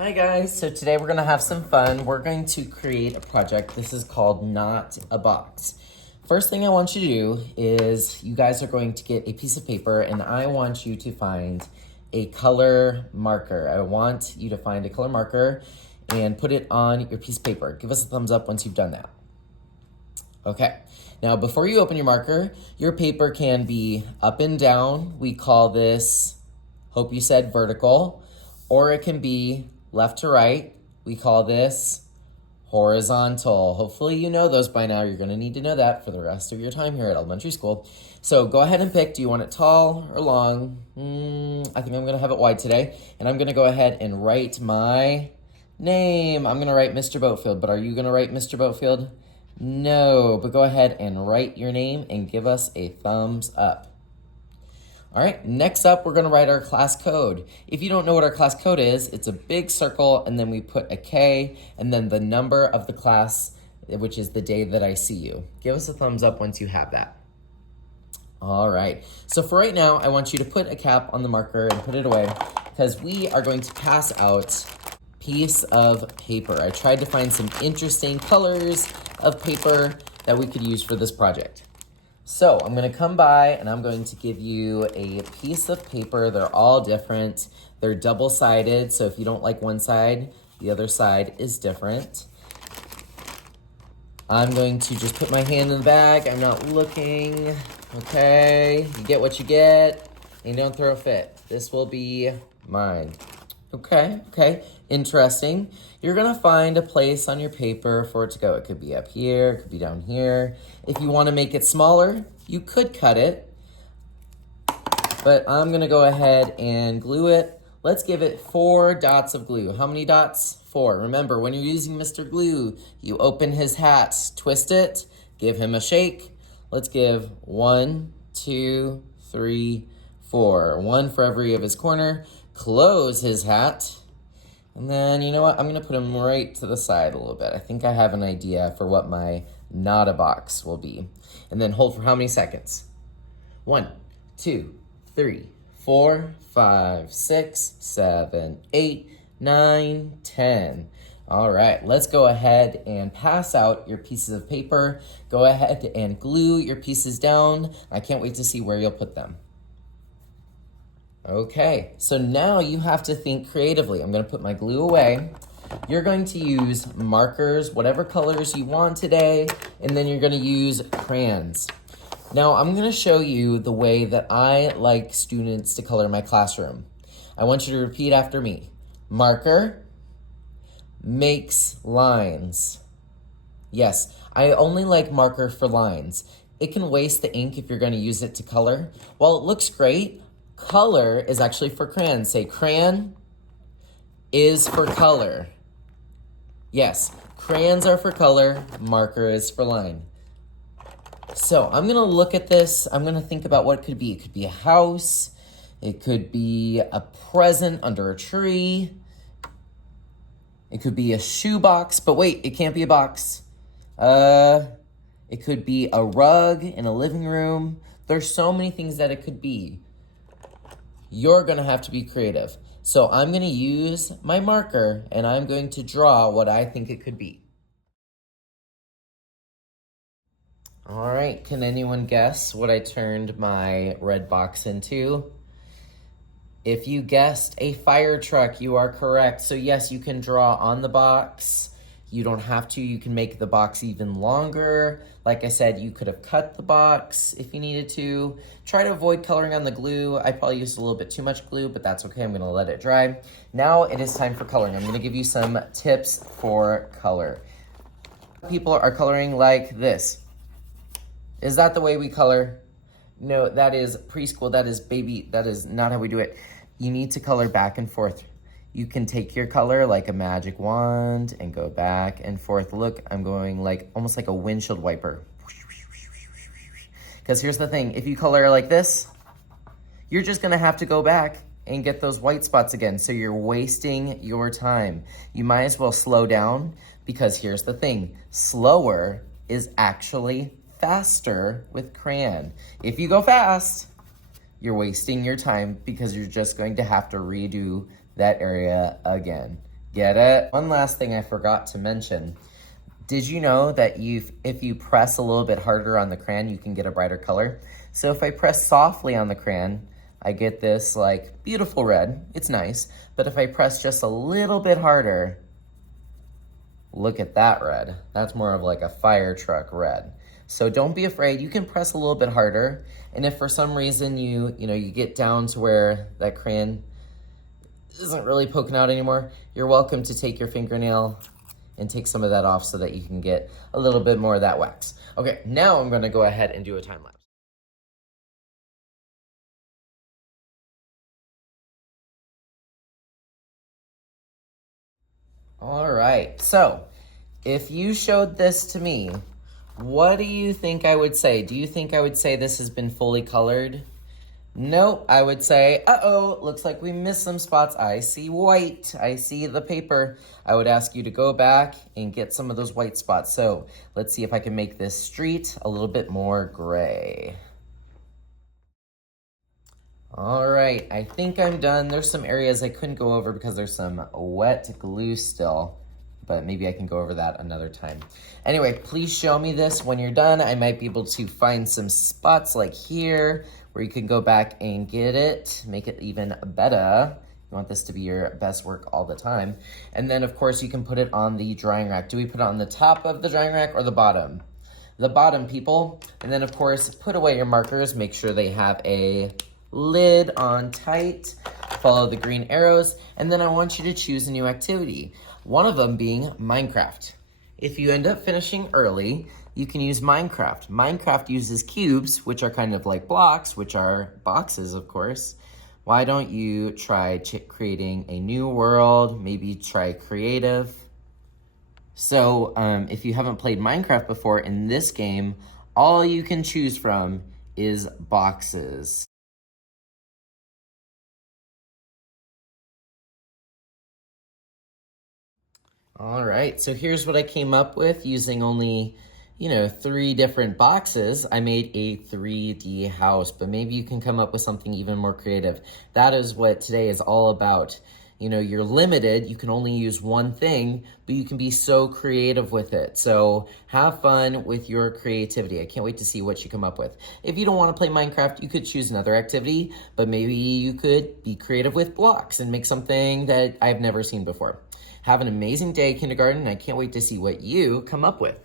Hi guys, so today we're gonna have some fun. We're going to create a project. This is called Not a Box. First thing I want you to do is you guys are going to get a piece of paper and I want you to find a color marker. I want you to find a color marker and put it on your piece of paper. Give us a thumbs up once you've done that. Okay, now before you open your marker, your paper can be up and down. We call this, hope you said vertical, or it can be left to right. We call this horizontal. Hopefully you know those by now. You're gonna need to know that for the rest of your time here at elementary school. So go ahead and pick, do you want it tall or long? I think I'm gonna have it wide today. And I'm gonna go ahead and write my name. I'm gonna write Mr. Boatfield, but are you gonna write Mr. Boatfield? No, but go ahead and write your name and give us a thumbs up. All right, next up, we're gonna write our class code. If you don't know what our class code is, it's a big circle and then we put a K and then the number of the class, which is the day that I see you. Give us a thumbs up once you have that. All right, so for right now, I want you to put a cap on the marker and put it away because we are going to pass out piece of paper. I tried to find some interesting colors of paper that we could use for this project. So I'm gonna come by and I'm going to give you a piece of paper. They're all different. They're double-sided, so if you don't like one side, the other side is different. I'm going to just put my hand in the bag. I'm not looking, okay? You get what you get, and don't throw a fit. This will be mine. Okay, interesting. You're gonna find a place on your paper for it to go. It could be up here, it could be down here. If you wanna make it smaller, you could cut it, but I'm gonna go ahead and glue it. Let's give it 4 dots of glue. How many dots? 4. Remember, when you're using Mr. Glue, you open his hat, twist it, give him a shake. Let's give 1, 2, 3, 4. 1 for every of his corner. Close his hat. And then, you know what? I'm gonna put him right to the side a little bit. I think I have an idea for what my not a box will be. And then hold for how many seconds? 1, 2, 3, 4, 5, 6, 7, 8, 9, 10. All right, let's go ahead and pass out your pieces of paper. Go ahead and glue your pieces down. I can't wait to see where you'll put them. Okay, so now you have to think creatively. I'm gonna put my glue away. You're going to use markers, whatever colors you want today, and then you're gonna use crayons. Now I'm gonna show you the way that I like students to color my classroom. I want you to repeat after me. Marker makes lines. Yes, I only like marker for lines. It can waste the ink if you're gonna use it to color. While it looks great, color is actually for crayon. Say crayon is for color. Yes, crayons are for color, marker is for line. So I'm gonna look at this. I'm gonna think about what it could be. It could be a house. It could be a present under a tree. It could be a shoebox, but wait, it can't be a box. It could be a rug in a living room. There's so many things that it could be. You're gonna have to be creative. So I'm gonna use my marker and I'm going to draw what I think it could be. All right, can anyone guess what I turned my red box into? If you guessed a fire truck, you are correct. So yes, you can draw on the box. You don't have to, you can make the box even longer. Like I said, you could have cut the box if you needed to. Try to avoid coloring on the glue. I probably used a little bit too much glue, but that's okay, I'm gonna let it dry. Now it is time for coloring. I'm gonna give you some tips for color. People are coloring like this. Is that the way we color? No, that is preschool, that is baby, that is not how we do it. You need to color back and forth. You can take your color like a magic wand and go back and forth. Look, I'm going like almost like a windshield wiper. Because here's the thing, if you color like this, you're just gonna have to go back and get those white spots again. So you're wasting your time. You might as well slow down because here's the thing, slower is actually faster with crayon. If you go fast, you're wasting your time because you're just going to have to redo that area again. Get it? One last thing I forgot to mention. Did you know that if you press a little bit harder on the crayon, you can get a brighter color? So if I press softly on the crayon, I get this like beautiful red. It's nice. But if I press just a little bit harder, look at that red. That's more of like a fire truck red. So don't be afraid. You can press a little bit harder. And if for some reason you get down to where that crayon isn't really poking out anymore, you're welcome to take your fingernail and take some of that off so that you can get a little bit more of that wax. Okay, now I'm gonna go ahead and do a time lapse. All right, so if you showed this to me, what do you think I would say? Do you think I would say this has been fully colored? Nope, I would say, uh-oh, looks like we missed some spots. I see white, I see the paper. I would ask you to go back and get some of those white spots. So let's see if I can make this street a little bit more gray. All right, I think I'm done. There's some areas I couldn't go over because there's some wet glue still, but maybe I can go over that another time. Anyway, please show me this when you're done. I might be able to find some spots like here where you can go back and get it, make it even better. You want this to be your best work all the time. And then of course you can put it on the drying rack. Do we put it on the top of the drying rack or the bottom? The bottom, people. And then of course, put away your markers. Make sure they have a lid on tight. Follow the green arrows. And then I want you to choose a new activity. One of them being Minecraft. If you end up finishing early, you can use Minecraft. Minecraft uses cubes, which are kind of like blocks, which are boxes, of course. Why don't you try creating a new world, maybe try creative? So if you haven't played Minecraft before, in this game, all you can choose from is boxes. All right, so here's what I came up with using only 3 different boxes. I made a 3D house, but maybe you can come up with something even more creative. That is what today is all about. You're limited, you can only use one thing, but you can be so creative with it. So have fun with your creativity. I can't wait to see what you come up with. If you don't want to play Minecraft, you could choose another activity, but maybe you could be creative with blocks and make something that I've never seen before. Have an amazing day, kindergarten, and I can't wait to see what you come up with.